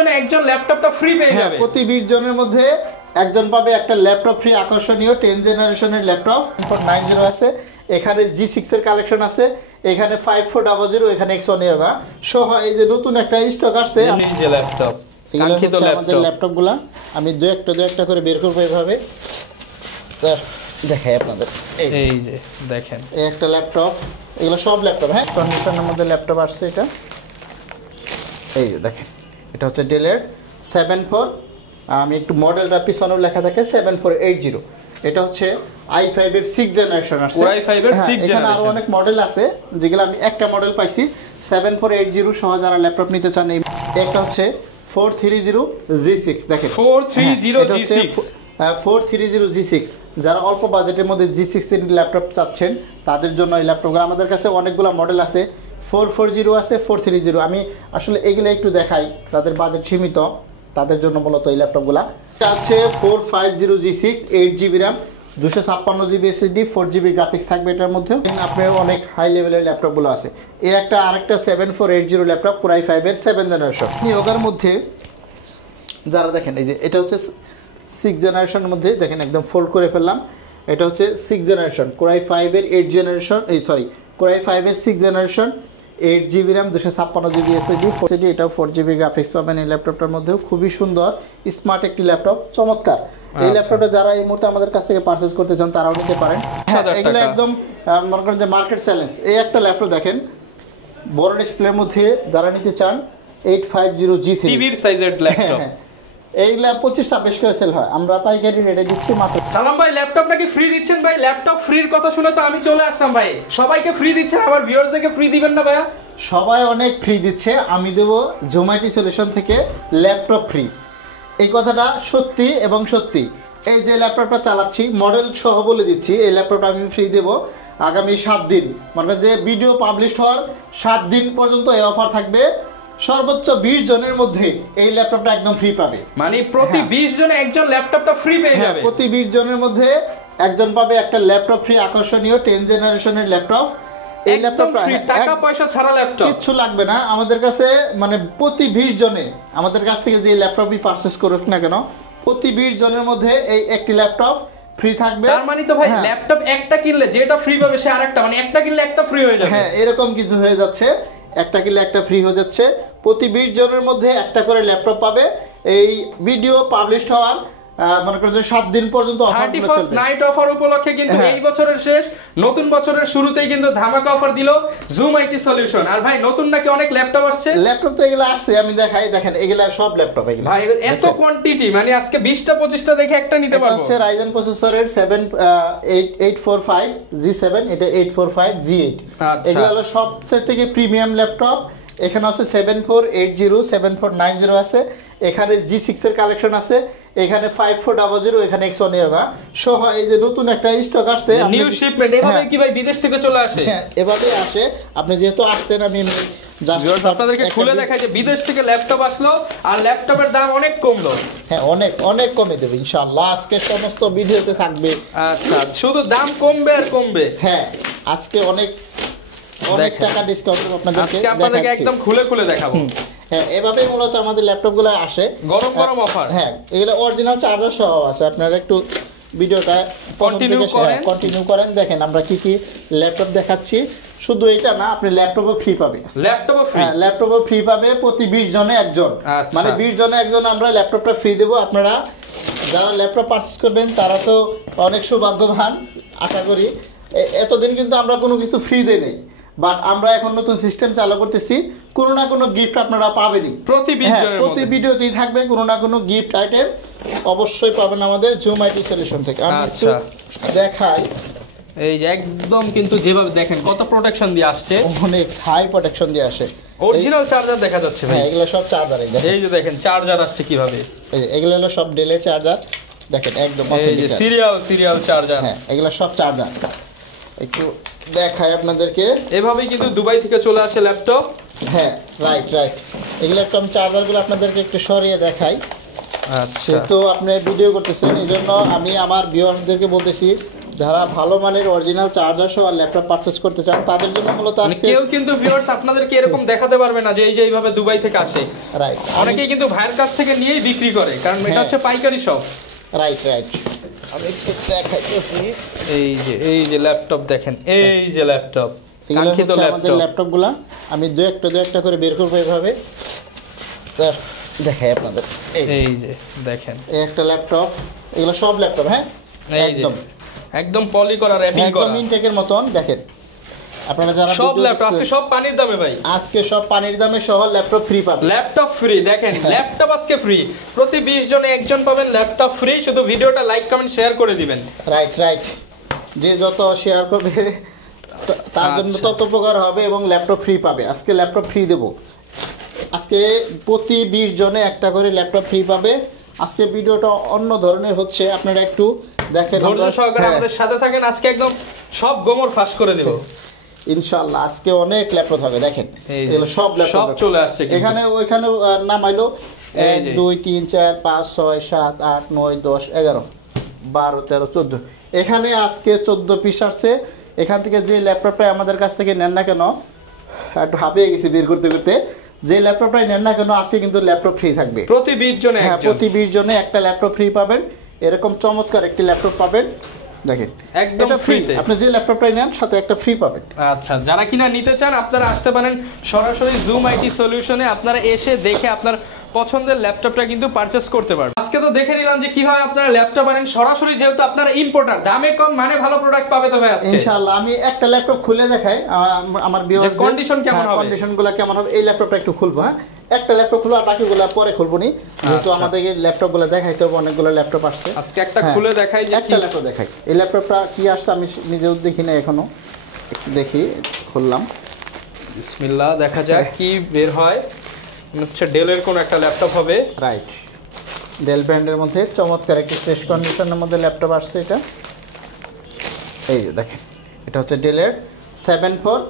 জনে একজন ল্যাপটপটা ফ্রি পেয়ে যাবে। প্রতি 20 জনের মধ্যে একজন পাবে একটা ল্যাপটপ ফ্রি, আকর্ষণীয় 10 জেনারেশনের ল্যাপটপ 490 আছে, এখানে G6 এর কালেকশন আছে, এখানে 5400, এখানে X1 Yoga সহ এই যে নতুন একটা স্টক আসছে এই যে ল্যাপটপ, কাঙ্ক্ষিত আমাদের ল্যাপটপগুলো আমি দু একটা করে বের করব এভাবে দেখাই আপনাদের। এই যে দেখেন এই একটা ল্যাপটপ, এগুলো সব ল্যাপটপ, হ্যাঁ কন্ডিশনের মধ্যে ল্যাপটপ আসছে এটা। এই যে দেখেন এটা হচ্ছে ডেলের 74, আমি একটু মডেলটা পিছনেও লেখা থাকে 7480, এটা হচ্ছে i5 এর 6 জেনারেশন আসছে। i5 এর 6 জেনারেশন, এখানে আরো অনেক মডেল আছে যেগুলো আমি একটা মডেল পাইছি 7480 সহ যারা ল্যাপটপ নিতে চান। এই একটা হচ্ছে 430G6, দেখেন 430G6, 430G6 যারা অল্প বাজেটের মধ্যে G6 এর ল্যাপটপ চাচ্ছেন তাদের জন্য এই ল্যাপটপগুলো। আমাদের কাছে অনেকগুলো মডেল আছে, 440 আছে, 430। আমি আসলে এগুলো একটু দেখাই, তাদের বাজেট সীমিত তাদের জন্য মূলত এই ল্যাপটপগুলো। এটা আছে 450G6, 8GB RAM, 256GB SSD, 4GB graphics থাকবে এটার মধ্যে। আপনার অনেক হাই লেভেলের ল্যাপটপগুলো আছে। এই একটা আরেকটা 7480 ল্যাপটপ Core i5 এর 7 জেনারেশন। ওটার মধ্যে যারা দেখেন এই যে এটা হচ্ছে 6 জেনারেশনের মধ্যে, দেখেন একদম ফোল্ড করে ফেললাম, এটা হচ্ছে 6 জেনারেশন Core i5 এর 8 জেনারেশন, Core i5 এর 6 generation, 8GB RAM, 256GB SSD, 4GB, এটাও 4GB গ্রাফিক্স পাবেন এই ল্যাপটপটার মধ্যেও। খুবই সুন্দর স্মার্ট একটি ল্যাপটপ, চমৎকার। এই ল্যাপটপটা যারা এই মুহূর্তে আমাদের কাছ থেকে পারচেজ করতে চান তারাও নিতে পারেন। এগুলো একদম মনে করেন যে মার্কেট চ্যালেঞ্জ। এই একটা ল্যাপটপ দেখেন বড় ডিসপ্লের মধ্যে যারা নিতে চান 850G3 টিভির সাইজের ল্যাপটপ, এইগুলা 25-26 করে সেল হয়, আমরা পাইকারি রেটে দিচ্ছি মাত্র। সালাম ভাই, ল্যাপটপ নাকি ফ্রি দিচ্ছেন ভাই? ল্যাপটপ ফ্রির কথা শুনে তো আমি চলে আসলাম ভাই। সবাইকে ফ্রি দিচ্ছেন, আবার ভিউয়ার্সদেরকে ফ্রি দিবেন না ভাইয়া? সবাই অনেক ফ্রি দিচ্ছে, আমি দেব জোম্যাটো সলিউশন থেকে ল্যাপটপ ফ্রি। এই কথাটা সত্যি এবং সত্যি। এই যে ল্যাপটপটা চালাচ্ছি মডেল সহ বলে দিচ্ছি, এই ল্যাপটপটা আমি ফ্রি দেব আগামী 7 দিন, মানে যে ভিডিও পাবলিশ হওয়ার 7 দিন পর্যন্ত এই অফার থাকবে। সর্বোচ্চ 20 জনের মধ্যে এই ল্যাপটপটা একদম ফ্রি পাবে, মানে প্রতি 20 জনে একজন ল্যাপটপটা ফ্রি পেয়ে যাবে। প্রতি 20 জনের মধ্যে একজন পাবে একটা ল্যাপটপ ফ্রি, আকর্ষণীয় 10 জেনারেশনের ল্যাপটপ। এই ল্যাপটপটা টাকা পয়সা ছাড়া ল্যাপটপ, কিছু লাগবে না আমাদের কাছে। মানে প্রতি 20 জনে আমাদের কাছ থেকে যে ল্যাপটপই পারচেজ করুক না কেন, প্রতি 20 জনের মধ্যে এই একটি ল্যাপটপ ফ্রি থাকবে। তার মানে তো ভাই ল্যাপটপ একটা কিনলে যেটা ফ্রি পাবে সে আরেকটা, মানে একটা কিনলে একটা ফ্রি হয়ে যাবে। হ্যাঁ, এরকম কিছু হয়ে যাচ্ছে, একটা কিনলে একটা ফ্রি হয়ে যাচ্ছে। প্রতি 20 জনের মধ্যে একটা করে ল্যাপটপ পাবে। এই ভিডিও পাবলিশ হওয়ার মনে করেন যে 7 দিন পর্যন্ত অফার চলবে। 31st নাইট অফার উপলক্ষে কিন্তু এই বছরের শেষ, নতুন বছরের শুরুতেই কিন্তু ধামাকা অফার দিল জুম আইটি সলিউশন। আর ভাই নতুন নাকি অনেক ল্যাপটপ আসছে? ল্যাপটপ তো এগুলা আসছে, আমি দেখাই, দেখেন এগুলা সব ল্যাপটপ। এগুলা ভাই এত কোয়ান্টিটি, মানে আজকে 20টা 25টা দেখে একটা নিতে পারবো। এটা হচ্ছে Ryzen প্রসেসরের 845G7, এটা 845G8। এগুলা হলো সবচেয়ে থেকে প্রিমিয়াম ল্যাপটপ। এখানে আছে 7480, 7490 আছে, এখানে G6 এর কালেকশন আছে, এখানে 5400, এখানে X1 Yoga সহ এই যে নতুন একটা স্টক আসছে, নিউ শিপমেন্ট। এভাবে কি ভাই বিদেশ থেকে চলে আসে? হ্যাঁ, এভাবে আসে। আপনি যেহেতু আসছেন আমি আপনাদেরকে খুলে দেখাই যে বিদেশ থেকে ল্যাপটপ আসলো আর ল্যাপটপের দাম অনেক কমলো। হ্যাঁ, অনেক অনেক কমে দেবে ইনশাআল্লাহ, আজকে সমস্ত ভিডিওতে থাকবে। আচ্ছা, শুধু দাম কমবে আর কমবে। হ্যাঁ, আজকে অনেক টাকা ডিসকাউন্ট আপনাদেরকে একদম খুলে খুলে দেখাবো। হ্যাঁ, এভাবেই মূলত আমাদের ল্যাপটপগুলো আসে, গরম গরম অফার। হ্যাঁ, এগুলো অরিজিনাল চার্জার সহ আছে। আপনারা একটু ভিডিওটা কন্টিনিউ করেন, দেখেন আমরা কি কি ল্যাপটপ দেখাচ্ছি। শুধু এটা না, আপনি ল্যাপটপও ফ্রি পাবে, ল্যাপটপও ফ্রি পাবে প্রতি 20 জনে একজন, মানে 20 জনে একজন আমরা ল্যাপটপটা ফ্রি দেবো। আপনারা যারা ল্যাপটপ পারচেজ করবেন তারা তো অনেক সৌভাগ্যবান আশা করি। এতদিন কিন্তু আমরা কোনো কিছু ফ্রি দেই নাই, বাট আমরা এখন নতুন সিস্টেম চালু করতেছি, কোনো না কোনো গিফট আপনারা পাবেনই। প্রতি ভিডিওতেই থাকবে কোনো না কোনো গিফট আইটেম অবশ্যই পাবেন আমাদের জুম আইটি সলিউশন থেকে। আমি একটু দেখাই, এই যে একদম কিন্তু যেভাবে দেখেন কত প্রোটেকশন দিয়ে আসছে, অনেক হাই প্রোটেকশন দিয়ে আসে। অরিজিনাল চার্জার দেখা যাচ্ছে ভাই, এগুলো সব চার্জার। এই যে দেখেন চার্জার আসছে কিভাবে, এগুলো হলো সব ডেলের চার্জার, দেখেন একদম এই যে সিরিয়াল চার্জার। হ্যাঁ, এগুলো সব চার্জার। একটু দেখাই আপনাদেরকে, এভাবেই কিন্তু দুবাই থেকে চলে আসে ল্যাপটপ। হ্যাঁ, রাইট। এগুলো একদম চার্জারগুলো আপনাদেরকে একটু সরিয়ে দেখাই। আচ্ছা, তো আপনি ভিডিও করতেছেন, এই জন্য আমি আমার ভিউয়ারদেরকে বলতেছি যারা ভালো মানের অরিজিনাল চার্জার সহ ল্যাপটপ পারচেজ করতে চান তাদের জন্য মূলত আজকে কেউ কিন্তু ভিউয়ার্স আপনাদেরকে এরকম দেখাতে পারবে না যে এই যে এইভাবে দুবাই থেকে আসে, রাইট, অনেকেই কিন্তু ভাইয়ের কাছ থেকে নিয়েই বিক্রি করে, কারণ এটা হচ্ছে পাইকারি শপ। রাইট রাইট, আমি একটু দেখাইতেছি। এই যে ল্যাপটপ দেখেন, এই যে ল্যাপটপ, কাঙ্ক্ষিত আমাদের ল্যাপটপগুলো আমি দু একটা করে বের করবো এভাবে, দেখাই আপনাদের। এই যে দেখেন, এই একটা ল্যাপটপ, এগুলো সব ল্যাপটপ, হ্যাঁ একদম পলি করা, র‍্যাপিং করা, একদম ইনটেকের মতন। দেখেন আপনারা যারা সব ল্যাপটপ আজকে সব পানির দামে ভাই, আজকে সব পানির দামে সহ ল্যাপটপ ফ্রি পাবেন। ল্যাপটপ ফ্রি, দেখেন ল্যাপটপ আজকে ফ্রি, প্রতি 20 জনে একজন পাবেন ল্যাপটপ ফ্রি। শুধু ভিডিওটা লাইক কমেন্ট শেয়ার করে দিবেন। রাইট রাইট, যে যত শেয়ার করবে তার জন্য তত উপকার হবে এবং ল্যাপটপ ফ্রি পাবে। আজকে ল্যাপটপ ফ্রি দেব, আজকে প্রতি 20 জনে একটা করে ল্যাপটপ ফ্রি পাবে। আজকে ভিডিওটা অন্য ধরনের হচ্ছে, আপনারা একটু দেখেন, ধৈর্য সহকারে আমাদের সাথে থাকেন। আজকে একদম সব গোমর ফাঁস করে দেব ইনশাআল্লাহ। আজকে অনেক ল্যাপটপ হবে, দেখেন এগুলো সব ল্যাপটপ সব চলে আসছে। এখানে ওইখানে নামাইলো 1 2 3 4 5 6 7 8 9 10 11 12 13 14, এখানে আজকে 14 পিস আসছে। এখান থেকে যে ল্যাপটপটা আমাদের কাছ থেকে নেন না কেন, একটু হাঁপিয়ে গেছি বের করতে করতে, যে ল্যাপটপটাই নেন না কেন আজকে কিন্তু ল্যাপটপ ফ্রি থাকবে প্রতি 20 জনে। হ্যাঁ, প্রতি 20 জনে একটা ল্যাপটপ ফ্রি পাবেন। এরকম চমৎকার একটি ল্যাপটপ পাবেন, দেখেন একদম ফ্রিতে। আপনি যে ল্যাপটপটাই নেন সাথে একটা ফ্রি পাবেন। আচ্ছা, যারা কিনা নিতে চান আপনারা আসতে পারেন সরাসরি জুম আইটি সলিউশনে, আপনারা এসে দেখে আপনার পছন্দের ল্যাপটপটা কিন্তু পারচেজ করতে পারবেন। আজকে তো দেখে নিলাম যে কিভাবে আপনারা ল্যাপটপ আনেন সরাসরি, যেহেতু আপনারা ইম্পোর্টার, দামে কম মানে ভালো প্রোডাক্ট পাবে। তবে আজকে ইনশাআল্লাহ আমি একটা ল্যাপটপ খুলে দেখাই আমার ভিউয়ারদের, কন্ডিশন কেমন হবে, কন্ডিশনগুলো কেমন হবে। এই ল্যাপটপটা একটু খুলবো, হ্যাঁ একটা ল্যাপটপ খুলবো, আর বাকিগুলো পরে খুলবো নি, যেহেতু আমাদের ল্যাপটপগুলো দেখাইতে হবে, অনেকগুলো ল্যাপটপ আসছে। আজকে একটা খুলে দেখাই, যে একটা ল্যাপটপ দেখাই। এই ল্যাপটপটা কি আসছে আমি নিজেও দেখি না এখনো, দেখি খুললাম, বিসমিল্লাহ, দেখা যাক কি বের হয়। হচ্ছে ডেলের কোন একটা ল্যাপটপ হবে। রাইট, ডেল ব্র্যান্ডের মধ্যে চমৎকার একটি ফ্রেশ কন্ডিশনের মধ্যে ল্যাপটপ আসছে এটা। এই যে দেখেন, এটা হচ্ছে ডেলের 7-4,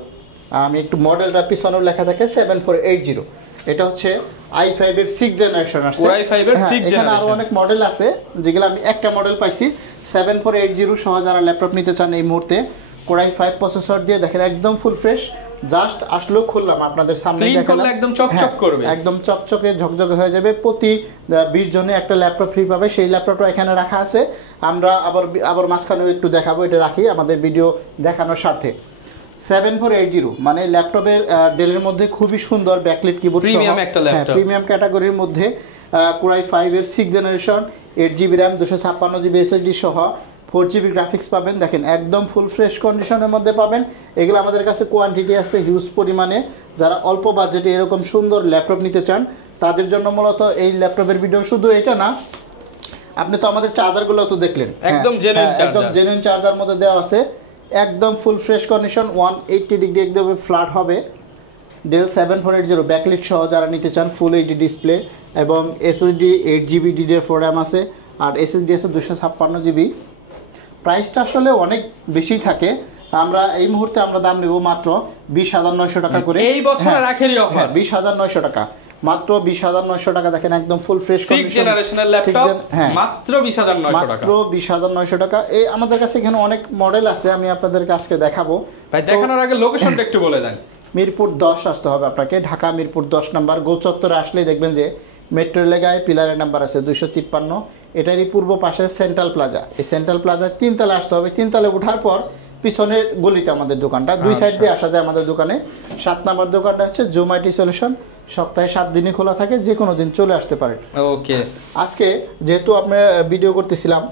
আমি একটু মডেলটা পিছনেও লেখা থাকে 7480। এটা হচ্ছে i5 এর 6th জেনারেশন আসছে। i5 এর 6th জেনারেশন, এখানে আরো অনেক মডেল আছে, যেগুলো আমি একটা মডেল পাইছি 7480 সহ। যারা ল্যাপটপ নিতে চান এই মুহূর্তে Core i5 প্রসেসর দিয়ে, দেখেন একদম ফুল ফ্রেশ। জাস্ট আসলো খুললাম আপনাদের সামনে, দেখালাম একদম চকচক করবে, একদম চকচকে ঝকঝকে হয়ে যাবে। প্রতি 20 জনে একটা ল্যাপটপ ফ্রি পাবে। সেই ল্যাপটপটা এখানে রাখা আছে, আমরা আবার মাঝখানেও একটু দেখাবো, এটা রাখি আমাদের ভিডিও দেখানোর স্বার্থে। 7480 মানে ল্যাপটপের ডেলের মধ্যে খুবই সুন্দর ব্যাকলিট কিবোর্ড, প্রিমিয়াম একটা ল্যাপটপ, প্রিমিয়াম ক্যাটাগরির মধ্যে Core i5 এর 6th generation, 8GB RAM 256GB SSD সহ 4GB গ্রাফিক্স পাবেন। দেখেন একদম ফুল ফ্রেশ কন্ডিশনের মধ্যে পাবেন। এগুলো আমাদের কাছে কোয়ান্টিটি আছে হিউজ পরিমাণে। যারা অল্প বাজেটে এরকম সুন্দর ল্যাপটপ নিতে চান তাদের জন্য মূলত এই ল্যাপটপের ভিডিও। শুধু এটা না, আপনি তো আমাদের চার্জারগুলো তো দেখলেন, একদম জেনুইন চার্জার মধ্যে দেওয়া আছে, একদম ফুল ফ্রেশ কন্ডিশন, 180 ডিগ্রি একদম ফ্ল্যাট হবে। ডেল 7480 ব্যাকলিট সহ যারা নিতে চান, ফুল এইচডি ডিসপ্লে এবং SSD 8GB DDR4 RAM আছে, আর SSD আছে 256GB। প্রাইসটা আসলে অনেক বেশি থাকে। আমরা এই মুহূর্তে আমরা দাম নেব মাত্র 20,900 টাকা করে। এই বছরের আখেরি অফার 20,900 টাকা, মাত্র 20,900 টাকা। দেখেন একদম full fresh condition generational laptop, মাত্র 20,900 টাকা, মাত্র 20,900 টাকা। এই আমাদের কাছে এখানে অনেক মডেল আছে, আমি আপনাদেরকে আজকে দেখাবো। ভাই দেখানোর আগে লোকেশনটা একটু বলে দেন। মিরপুর 10 আসতে হবে আপনাকে, ঢাকা মিরপুর 10 নম্বর। গোল চত্বরে আসলেই দেখবেন যে মেট্রো লেগায় পিলারের নাম্বার আছে 253। এটারই পূর্ব পাশে সেন্ট্রাল প্লাজা। এই সেন্ট্রাল প্লাজায় 3 তলা আসতে হবে। 3 তলায় ওঠার পর পিছনের গলিতে আমাদের দোকানটা, দুই সাইড দিয়ে আসা যায় আমাদের দোকানে। 7 নম্বর দোকানটা হচ্ছে জুম আইটি সলিউশন, সপ্তাহে 7 দিনই খোলা থাকে, যে কোনো দিন চলে আসতে পারেন। ওকে, আজকে যেহেতু আমরা ভিডিও করতেছিলাম,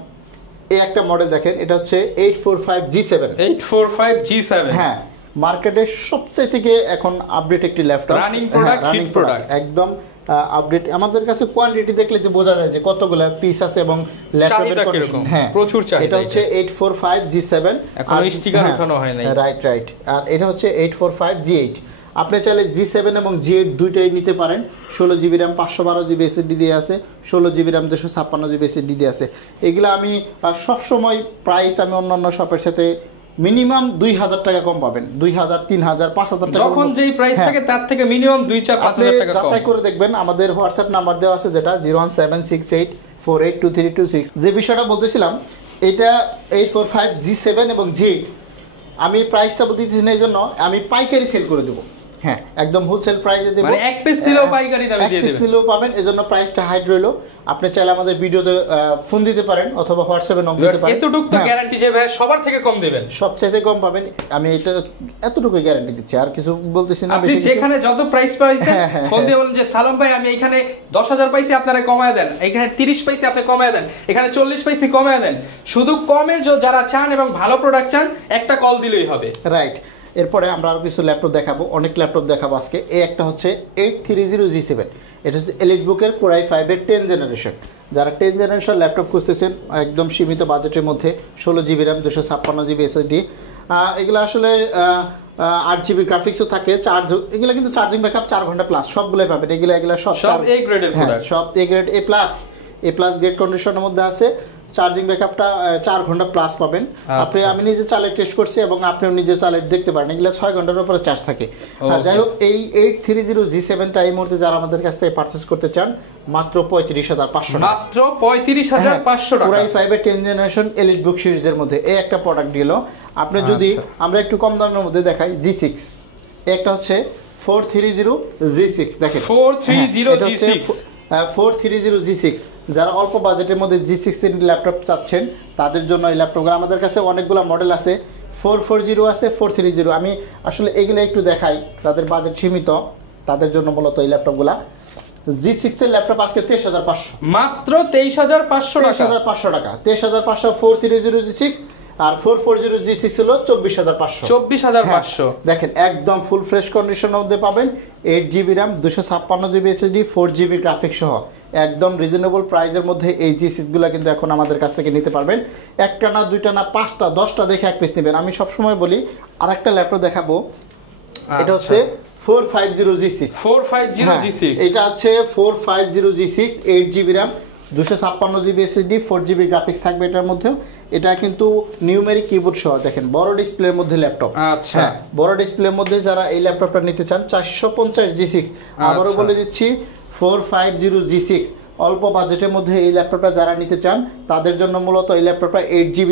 এই একটা মডেল দেখেন, এটা হচ্ছে 845G7। 845G7, হ্যাঁ, মার্কেটের সবচেয়ে থেকে এখন আপডেট একটি laptop, running product, hit product, একদম আপডেট। আমাদের কাছে কোয়ান্টিটি দেখলে যে বোঝা যায় যে কতগুলো পিস আছে এবং ল্যাপটপের কন্ডিশন। হ্যাঁ, প্রচুর চাহিদা। এটা হচ্ছে 845G7, এখনো স্টিকার ওঠানো হয় নাই। রাইট। আর এটা হচ্ছে 845G8। আপনি চাইলে G7 এবং G8 দুইটাই নিতে পারেন। 16GB RAM 512GB SSD দিয়ে আছে, 16GB RAM 256GB SSD দিয়ে আছে। এগুলো আমি সবসময় প্রাইস আমি অন্যান্য শপের সাথে মিনিমাম 2,000 টাকা কম পাবেন। 2,000, 3,000, 5,000 টাকা যখন যেই প্রাইস থাকে তার থেকে মিনিমাম 2-4-5,000 টাকা কম। যাচাই করে দেখবেন, আমাদের হোয়াটসঅ্যাপ নাম্বার দেওয়া আছে যেটা 01768482326। যে বিষয়টা বলতেছিলাম, এটা 845 G7 এবং G8 আমি প্রাইসটা বলতেছি না, এই জন্য আমি পাইকারি সেল করে দেবো। হ্যাঁ, একদম হোলসেল প্রাইসে দেব, মানে এক পিস নিলেও পাইকারি দামে দিয়ে দিবেন, এক পিস নিলেও পাবেন। এজন্য প্রাইসটা হাইড রইলো। আপনি চাইলে আমাদের ভিডিওতে ফোন দিতে পারেন অথবা হোয়াটসঅ্যাপে নক দিতে পারেন। এতটুকু তো গ্যারান্টি যে ভাই সবার থেকে কম দিবেন, সবচাইতে কম পাবেন, আমি এটা এতটুকু গ্যারান্টি দিচ্ছি, আর কিছু বলতেছি না। আপনি যেখানে যত প্রাইস পাইছেন ফোন দিয়ে বলেন যে সালাম ভাই আমি এখানে 10,000 পাইছি আপনারা কমায় দেন, এখানে 30 পাইছি আপনি কমায় দেন, এখানে 40 পাইছি কমায় দেন। শুধু কমে যারা চান এবং ভালো প্রোডাক্ট চান একটা কল দিলেই হবে। রাইট। এরপরে আমরা আরও কিছু ল্যাপটপ দেখাবো, অনেক ল্যাপটপ দেখাবো আজকে। এই একটা হচ্ছে 830 G7, এটা হচ্ছে এলিটবুকের Core i5 এর 10 জেনারেশন। যারা 10 জেনারেশন ল্যাপটপ খুঁজতেছেন একদম সীমিত বাজেটের মধ্যে, 16GB RAM 256GB SSD, এগুলো আসলে 8GB গ্রাফিক্সও থাকে, এগুলো কিন্তু চার্জিং ব্যাকআপ 4 ঘন্টা প্লাস, সবগুলোই পাবেন। এগুলো সব এ গ্রেডের প্রোডাক্ট, সব A grade, A plus grade কন্ডিশনের মধ্যে আছে। চার্জিং ব্যাকআপটা 4 ঘন্টা প্লাস পাবেন আপনি। আমি নিজে চালিয়ে টেস্ট করছি এবং আপনিও নিজে চালিয়ে দেখতে পারেন, এগুলো 6 ঘন্টার উপরে চার্জ থাকে। যাই হোক, এই 830 G7টা এই মুহূর্তে যারা আমাদের কাছ থেকে পারচেজ করতে চান মাত্র 35,500 টাকা, মাত্র 35,500 টাকা। Core i5 এর 10 জেনারেশন এলিটবুক সিরিজের মধ্যে এই একটা প্রোডাক্ট দিল। আপনি যদি আমরা একটু কম দামের মধ্যে দেখাই, G6, একটা হচ্ছে 430 G6, দেখেন 430 G6। যারা অল্প বাজেটের মধ্যে G6 ল্যাপটপ চাচ্ছেন তাদের জন্য এই ল্যাপটপগুলো আমাদের কাছে অনেকগুলো মডেল আছে, 440 আছে, 430। আমি আসলে এগুলো একটু দেখাই, তাদের বাজেট সীমিত, তাদের জন্য মূলত এই ল্যাপটপগুলো। G6 এর ল্যাপটপ আজকে 23,500, মাত্র 23,500 টাকা, 23,500 টাকা, 23,500 430 G6, আর 440 G6 হলো 24,500, 24,500। দেখেন একদম ফুল ফ্রেশ কন্ডিশনের মধ্যে পাবেন, 8GB RAM 256GB SSD 4GB graphics সহ একদম রিজনেবল প্রাইসের মধ্যে এই G6 গুলো কিন্তু এখন আমাদের কাছ থেকে নিতে পারবেন। একটা না, দুইটা না, 5টা 10টা দেখে এক পিস নেবেন। আমি সবসময় বলি আরেকটা ল্যাপটপ দেখাবো, এটা হচ্ছে 450 G6, 450 G6, এটা হচ্ছে 450 G6, 8GB RAM 256GB SSD 4GB graphics থাকবে এটার মধ্যে। এটা কিন্তু নিউমেরিক কিবোর্ড সহ, দেখেন বড় ডিসপ্লের মধ্যে ল্যাপটপ। আচ্ছা, বড় ডিসপ্লের মধ্যে যারা এই ল্যাপটপটা নিতে চান 450 G6। আবারও বলে দিচ্ছি 450 G6, অল্প বাজেটের মধ্যে এই ল্যাপটপটা যারা নিতে চান তাদের জন্য মূলত এই ল্যাপটপটা 8GB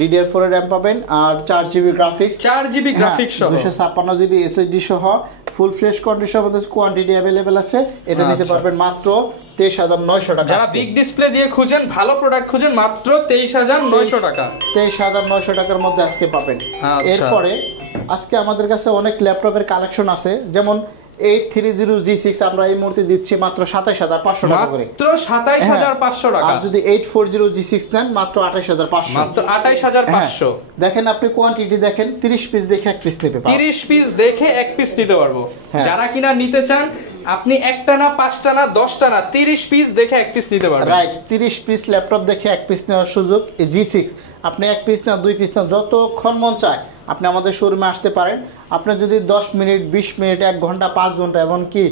DDR4 এর RAM পাবেন, আর 4GB গ্রাফিক্স, 4GB গ্রাফিক্স সহ 256GB SSD সহ ফুল ফ্রেশ কন্ডিশনের মধ্যে কোয়ান্টিটি अवेलेबल আছে। এটা নিতে পারবেন মাত্র 23,900 টাকা। যারা বিগ ডিসপ্লে দিয়ে খুঁজেন, ভালো প্রোডাক্ট খুঁজেন, মাত্র 23,900 টাকা, 23,900 টাকার মধ্যে আজকে পাবেন। এরপরে আজকে আমাদের কাছে অনেক ল্যাপটপের কালেকশন আছে, যেমন 830 G6 আমরা এই মুহূর্তে দিচ্ছি মাত্র 27,500 টাকা করে, মাত্র 27,500 টাকা। আর যদি 840 G6 নেন মাত্র 28,500, মাত্র 28,500। দেখেন আপনি কোয়ান্টিটি দেখেন, 30 পিস দেখে এক পিস নেবে, 30 পিস দেখে এক পিস নিতে পারবো। যারা কিনা নিতে চান আপনি একটা না, 5টা না, 10টা না, 30 পিস দেখে এক পিস নিতে পারবেন। রাইট, 30 পিস ল্যাপটপ দেখে এক পিস নেওয়ার সুযোগ এই G6। আপনি এক পিস না, 2 পিস না, যতক্ষণ মন চায় আপনি আমাদের শোরুমে আসতে পারেন। আপনার যদি 10 মিনিট, 20 মিনিট, 1 ঘন্টা, 5 ঘন্টা, এমনকি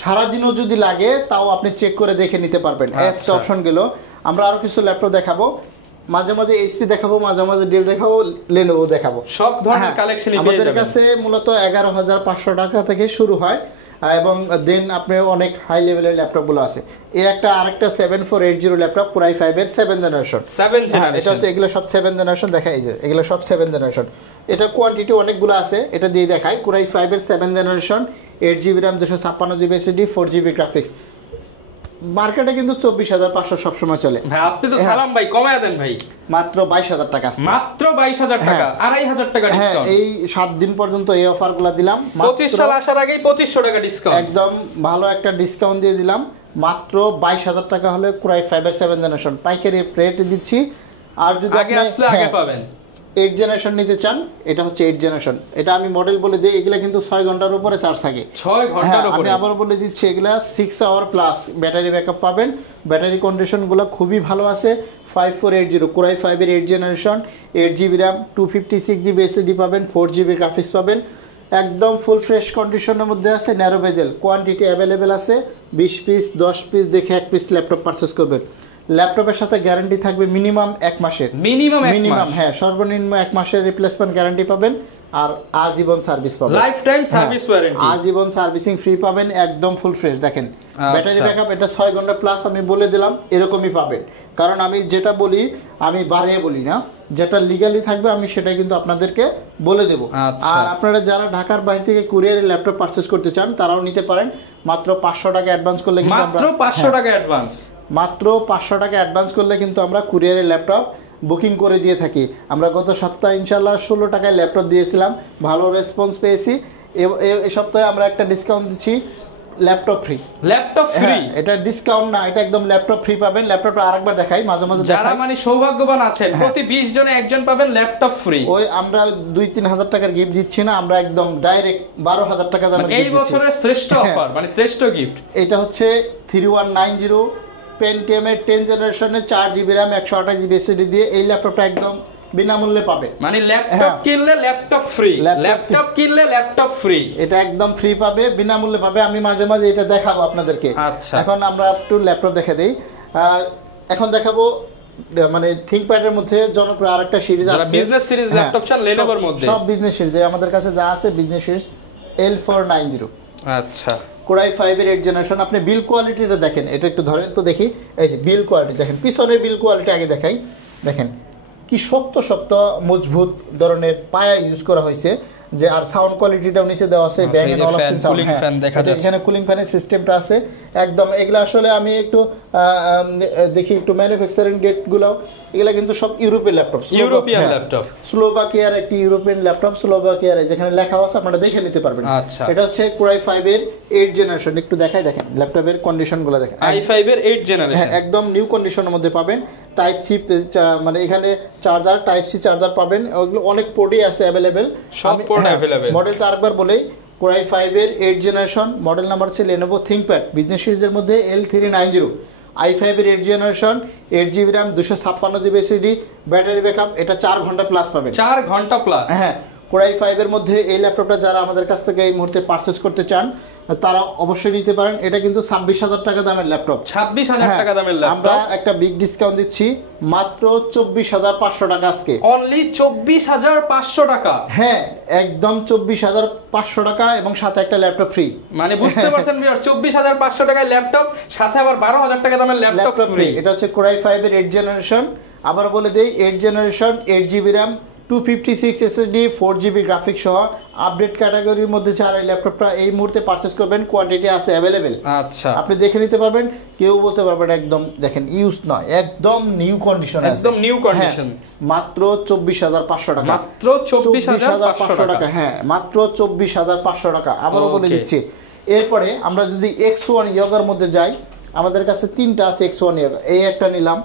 সারাদিনও যদি লাগে তাও আপনি চেক করে দেখে নিতে পারবেন। একটা অপশন গেল। আমরা আরও কিছু ল্যাপটপ দেখাবো, মাঝে মাঝে HP দেখাবো, মাঝে মাঝে ডেল দেখাবো, Lenovo দেখাবো, সব ধরনের কালেকশন আমাদের কাছে মূলত 11,500 টাকা থেকে শুরু হয়, এবং দেন আপনার অনেক হাই লেভেলের ল্যাপটপগুলো আছে। এই একটা আরেকটা 7480 ল্যাপটপ Core i5 এর 7 জেনারেশন, এটা হচ্ছে, এগুলো সব 7 জেনারেশন দেখা, এই যে এগুলো সব 7 জেনারেশন। এটা কোয়ান্টিটি অনেকগুলো আছে, এটা দিয়ে দেখাই। Core i5 এর 7 generation, 8GB RAM 256GB SSD 4GB graphics, মার্কেটে কিন্তু 24,500 সবসময় চলে। ভাই আপনি তো সালাম ভাই কমায় দেন ভাই, মাত্র 22,000 টাকা, মাত্র 22,000 টাকা, 2,500 টাকা ডিসকাউন্ট। এই 7 দিন পর্যন্ত এই অফারগুলো দিলাম, 25 সাল আসার আগেই 2500 টাকা ডিসকাউন্ট, একদম ভালো একটা ডিসকাউন্ট দিয়ে দিলাম। মাত্র 22,000 টাকা হলে Core i5 এর 7 জেনারেশন পাইকারি রেটে দিচ্ছি। আর যদি আগে আসলে আগে পাবেন। 8 জেনারেশন নিতে চান, এটা হচ্ছে 8 জেনারেশন। এটা আমি মডেল বলে দিই, এগুলা কিন্তু 6 ঘন্টার উপরে চার্জ থাকে, 6 ঘন্টার উপরে। আমি আবার বলে দিচ্ছি, এগুলা 6 আওয়ার প্লাস ব্যাটারি ব্যাকআপ পাবেন। ব্যাটারি কন্ডিশনগুলো খুবই ভালো আছে। 5480 Core i5 এর 8 generation, 8GB RAM 256GB SSD পাবেন, 4GB গ্রাফিক্স পাবেন, একদম ফুল ফ্রেশ কন্ডিশনের মধ্যে আছে, ন্যারো বেজেল, কোয়ান্টিটি অ্যাভেলেবেল আছে। 20 পিস 10 পিস দেখে এক পিস ল্যাপটপ পারচেস করবেন। ল্যাপটপের সাথে গ্যারান্টি থাকবে মিনিমাম 1 মাসের। মিনিমাম হ্যাঁ, সর্বনিম্ন 1 মাসের রিপ্লেসমেন্ট গ্যারান্টি পাবেন আর আজীবন সার্ভিস পাবেন, লাইফ টাইম সার্ভিস ওয়ারেন্টি, আজীবন সার্ভিসিং ফ্রি পাবেন, একদম ফুল ফ্রেশ। দেখেন ব্যাটারি ব্যাকআপ এটা 6 ঘন্টা প্লাস, আমি বলে দিলাম এরকমই পাবেন, কারণ আমি যেটা বলি আমি বাড়িয়ে বলি না, যেটা লিগ্যালি থাকবে আমি সেটাই কিন্তু আপনাদেরকে বলে দেব। আর আপনারা যারা ঢাকার বাইরে থেকে কুরিয়ারে ল্যাপটপ পারচেজ করতে চান তারাও নিতে পারেন, মাত্র 500 টাকা অ্যাডভান্স করলে কিন্তু মাত্র 500 টাকা অ্যাডভান্স, মাত্র 500 টাকা অ্যাডভান্স করলে কিন্তু আমরা কুরিয়ারে ল্যাপটপ বুকিং করে দিয়ে থাকি। আমরা গত সপ্তাহে ইনশাল্লাহ 16 টাকায় ল্যাপটপ দিয়েছিলাম, ভালো রেসপন্স পেয়েছি। এই সপ্তাহে আমরা একটা ডিসকাউন্ট দিচ্ছি, ল্যাপটপ ফ্রি। ল্যাপটপ ফ্রি, এটা ডিসকাউন্ট না, এটা একদম ল্যাপটপ ফ্রি পাবেন। ল্যাপটপটা আরেকবার দেখাই, মাঝে মাঝে যারা মানে সৌভাগ্যবান আছেন প্রতি 20 জনে একজন পাবেন ল্যাপটপ ফ্রি। ওই আমরা 2-3 হাজার টাকার গিফট দিচ্ছি না, আমরা একদম ডাইরেক্ট 12,000 টাকা দামের এই বছরের শ্রেষ্ঠ অফার, মানে শ্রেষ্ঠ গিফট। এটা হচ্ছে 3190 পেন্টিয়াম এর 10 জেনারেশনের 4GB RAM 128GB SSD দিয়ে এই ল্যাপটপটা একদম বিনামূল্যে পাবে। মানে ল্যাপটপ কিনলে ল্যাপটপ ফ্রি, ল্যাপটপ কিনলে ল্যাপটপ ফ্রি, এটা একদম ফ্রি পাবে, বিনামূল্যে পাবে। আমি মাঝে মাঝে এটা দেখাবো আপনাদেরকে। আচ্ছা, এখন আমরা একটু ল্যাপটপ দেখে দেই। এখন দেখাবো মানে থিংকপ্যাডের মধ্যে জনপ্রিয় আরেকটা সিরিজ আছে, বিজনেস সিরিজ ল্যাপটপ চান লেনোভোর মধ্যে, সব বিজনেস সিরিজ আমাদের কাছে যা আছে বিজনেস সিরিজ L490। আচ্ছা, Core i5 এর 8 জেনারেশন। আপনি বিল কোয়ালিটিটা দেখেন, এটা একটু ধরেন তো দেখি। এই যে বিল কোয়ালিটি দেখেন, পিছনের বিল কোয়ালিটি আগে দেখাই। দেখেন কি শক্ত শক্ত মজবুত ধরনের পায়া ইউজ করা হয়েছে, যে আর সাউন্ড কোয়ালিটিটাও নিচে দেওয়া আছে, ব্যাং এন্ড অলপশন সাউন্ড, এখানে কুলিং ফ্যানের সিস্টেমটা আছে একদম। এগুলা আসলে আমি একটু দেখি একটু ম্যানুফ্যাকচারিং ডেটগুলো, এগুলা কিন্তু সব ইউরোপের ল্যাপটপ, ইউরোপিয়ান ল্যাপটপ, স্লোভাকিয়ার একটি ইউরোপিয়ান ল্যাপটপ, স্লোভাকিয়ার যেখানে লেখা আছে আপনারা দেখে নিতে পারবেন। আচ্ছা, এটা হচ্ছে Core i5 এর 8 জেনারেশন। একটু দেখাই, দেখেন ল্যাপটপের কন্ডিশনগুলো দেখেন, i5 এর 8 জেনারেশন একদম নিউ কন্ডিশনের মধ্যে পাবেন। টাইপ সি মানে এখানে চার্জার, টাইপ সি চার্জার পাবেন, ওগুলো অনেক পোর্টই আছে अवेलेबल, সব পোর্ট अवेलेबल। মডেলটা আরেকবার বলেই, Core i5 এর 8 জেনারেশন, মডেল নাম্বার হচ্ছে Lenovo ThinkPad বিজনেস সিরিজের মধ্যে L390, i5 এর 8 generation, 8GB RAM 256GB SSD, battery backup এটা 4 ঘন্টা প্লাস পাবেন, 4 ঘন্টা প্লাস। হ্যাঁ, Core i5 এর মধ্যে এই ল্যাপটপটা যারা আমাদের কাছ থেকে এই মুহূর্তে পারচেজ করতে চান তারা অবশ্যই নিতে পারেন। এটা কিন্তু 26,000 টাকা দামের ল্যাপটপ, 26,000 টাকা দামের ল্যাপটপ। আমরা একটা বিগ ডিসকাউন্ট দিচ্ছি, মাত্র 24,500 টাকা আজকে, অনলি 24,500 টাকা। হ্যাঁ, একদম 24,500 টাকা এবং সাথে একটা ল্যাপটপ ফ্রি। মানে বুঝতে পারছেন ভিউয়ার, 24,500 টাকায় ল্যাপটপ, সাথে আবার 12,000 টাকা দামের ল্যাপটপ ফ্রি। এটা হচ্ছে Core i5 এর 8 জেনারেশন। আবার বলে দেই, 8 generation, 8GB RAM, 256 SSD, 4GB graphics সহ আপডেট ক্যাটাগরির মধ্যে যারা এই ল্যাপটপটা এই মুহূর্তে পারচেজ করবেন, কোয়ান্টিটি আছে अवेलेबल। আচ্ছা, আপনি দেখে নিতে পারবেন, কেউ বলতে পারবেন একদম দেখেন ইউজ নয়, একদম নিউ কন্ডিশন, একদম নিউ কন্ডিশন। মাত্র 24,500 টাকা, মাত্র 24,500 টাকা। হ্যাঁ, মাত্র 24,500 টাকা। আবারও বলে দিচ্ছি। এরপরে আমরা যদি X1 ইয়োগার মধ্যে যাই, আমাদের কাছে 3টা আছে X1 ইয়োগা। এই একটা নিলাম,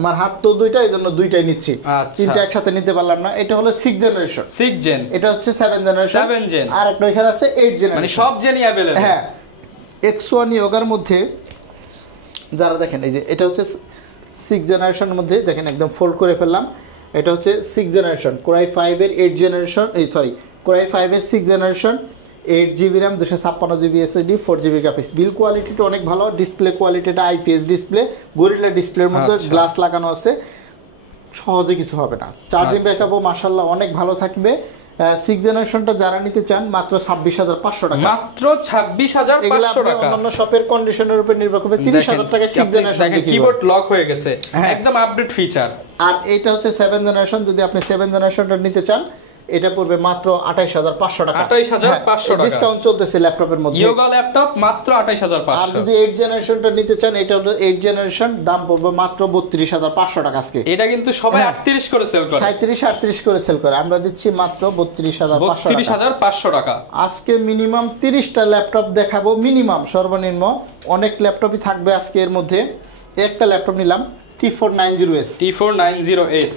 আমার হাত তো দুইটা, এই জন্য দুইটাই নিচ্ছি, তিনটা একসাথে নিতে পারলাম না। এটা হলো 6 জেনারেশন, 6 জেন। এটা হচ্ছে 7 জেনারেশন, 7 জেন। আর একটা এখানে আছে 8 জেনারেশন, মানে সব জেনই अवेलेबल। হ্যাঁ, X1 ইয়োগার মধ্যে যারা দেখেন, এই যে এটা হচ্ছে 6 জেনারেশনের মধ্যে দেখেন, একদম ফোল্ড করে ফেললাম। এটা হচ্ছে 6 জেনারেশন, Core i5 এর 8 জেনারেশন, Core i5 এর 6 generation, 8GB RAM 256GB SSD, 4GB graphics. Build কোয়ালিটিটা অনেক ভালো, ডিসপ্লে কোয়ালিটিটা IPS ডিসপ্লে, গরিলা ডিসপ্লের মধ্যে গ্লাস লাগানো আছে, সহজে কিছু হবে না। চার্জিং ব্যাকআপও মাশাআল্লাহ অনেক ভালো থাকবে। 6 জেনারেশনটা যারা নিতে চান মাত্র 26,500 টাকা, মাত্র 26,500 টাকা। অন্যান্য শপের কন্ডিশনের উপর নির্ভর করবে। 30,000 টাকায় 6 জেনারেশন কিবোর্ড লক হয়ে গেছে, একদম আপডেট ফিচার। আর এইটা হচ্ছে 7 জেনারেশন, যদি আপনি 7 জেনারেশনটা নিতে চান এটা পড়বে মাত্র 28,500 টাকা, 28,500 টাকা ডিসকাউন্ট চলতেছে ল্যাপটপের মধ্যে। ইয়োগা ল্যাপটপ মাত্র 28,500। আর যদি 8 জেনারেশনটা নিতে চান, এটা হলো 8 জেনারেশন, দাম পড়বে মাত্র 32,500 টাকা আজকে। এটা কিন্তু সবাই 38 করে সেল করে, 37-38 করে সেল করে, আমরা দিচ্ছি মাত্র 32,500 টাকা। আজকে মিনিমাম 30টা ল্যাপটপ দেখাবো, মিনিমাম সর্বনিম্ন, অনেক ল্যাপটপই থাকবে আজকে। এর মধ্যে একটা ল্যাপটপ নিলাম T490S, T490S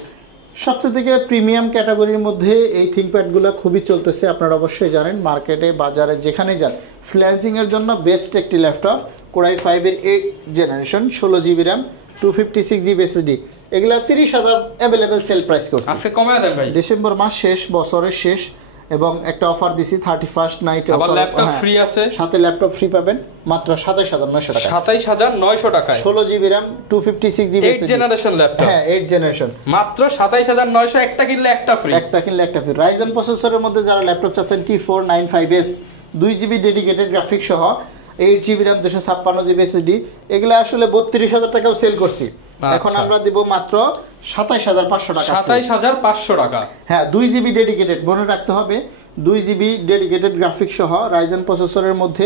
সবচেয়ে থেকে প্রিমিয়াম ক্যাটাগরির মধ্যে এই থিংকপ্যাডগুলো খুবই চলতেছে, আপনারা অবশ্যই জানেন, মার্কেটে বাজারে যেখানে যান ফ্রিল্যান্সিং এর জন্য বেস্ট একটি ল্যাপটপ। Core i5 এর 8 generation, 16GB RAM, 256GB SSD, এগুলা 30,000 अवेलेबल সেল প্রাইস করছে। আজকে কমায় দেন ভাই, ডিসেম্বর মাস শেষ, বছরের শেষ, এবং একটা অফার দিছি 31st নাইট আবার ল্যাপটপ ফ্রি আছে, সাথে ল্যাপটপ ফ্রি পাবেন মাত্র 27900 টাকা। 27900 টাকায় 16GB RAM 256GB 8 generation laptop. হ্যাঁ 8 জেনারেশন মাত্র 27900, একটা কিনলে একটা ফ্রি। একটা ফ্রি। Ryzen প্রসেসরের মধ্যে যারা ল্যাপটপ চাচ্ছেন T495S 2GB ডেডিকেটেড গ্রাফিক্স সহ 8GB RAM 256GB SSD, এগুলো আসলে 32000 টাকাও সেল করছি। এখন আমরা দিব মাত্র 27500 টাকা। 27500 টাকা। হ্যাঁ 2GB ডেডিকেটেড, মনে রাখতে হবে 2GB ডেডিকেটেড গ্রাফিক্স সহ Ryzen প্রসেসরের মধ্যে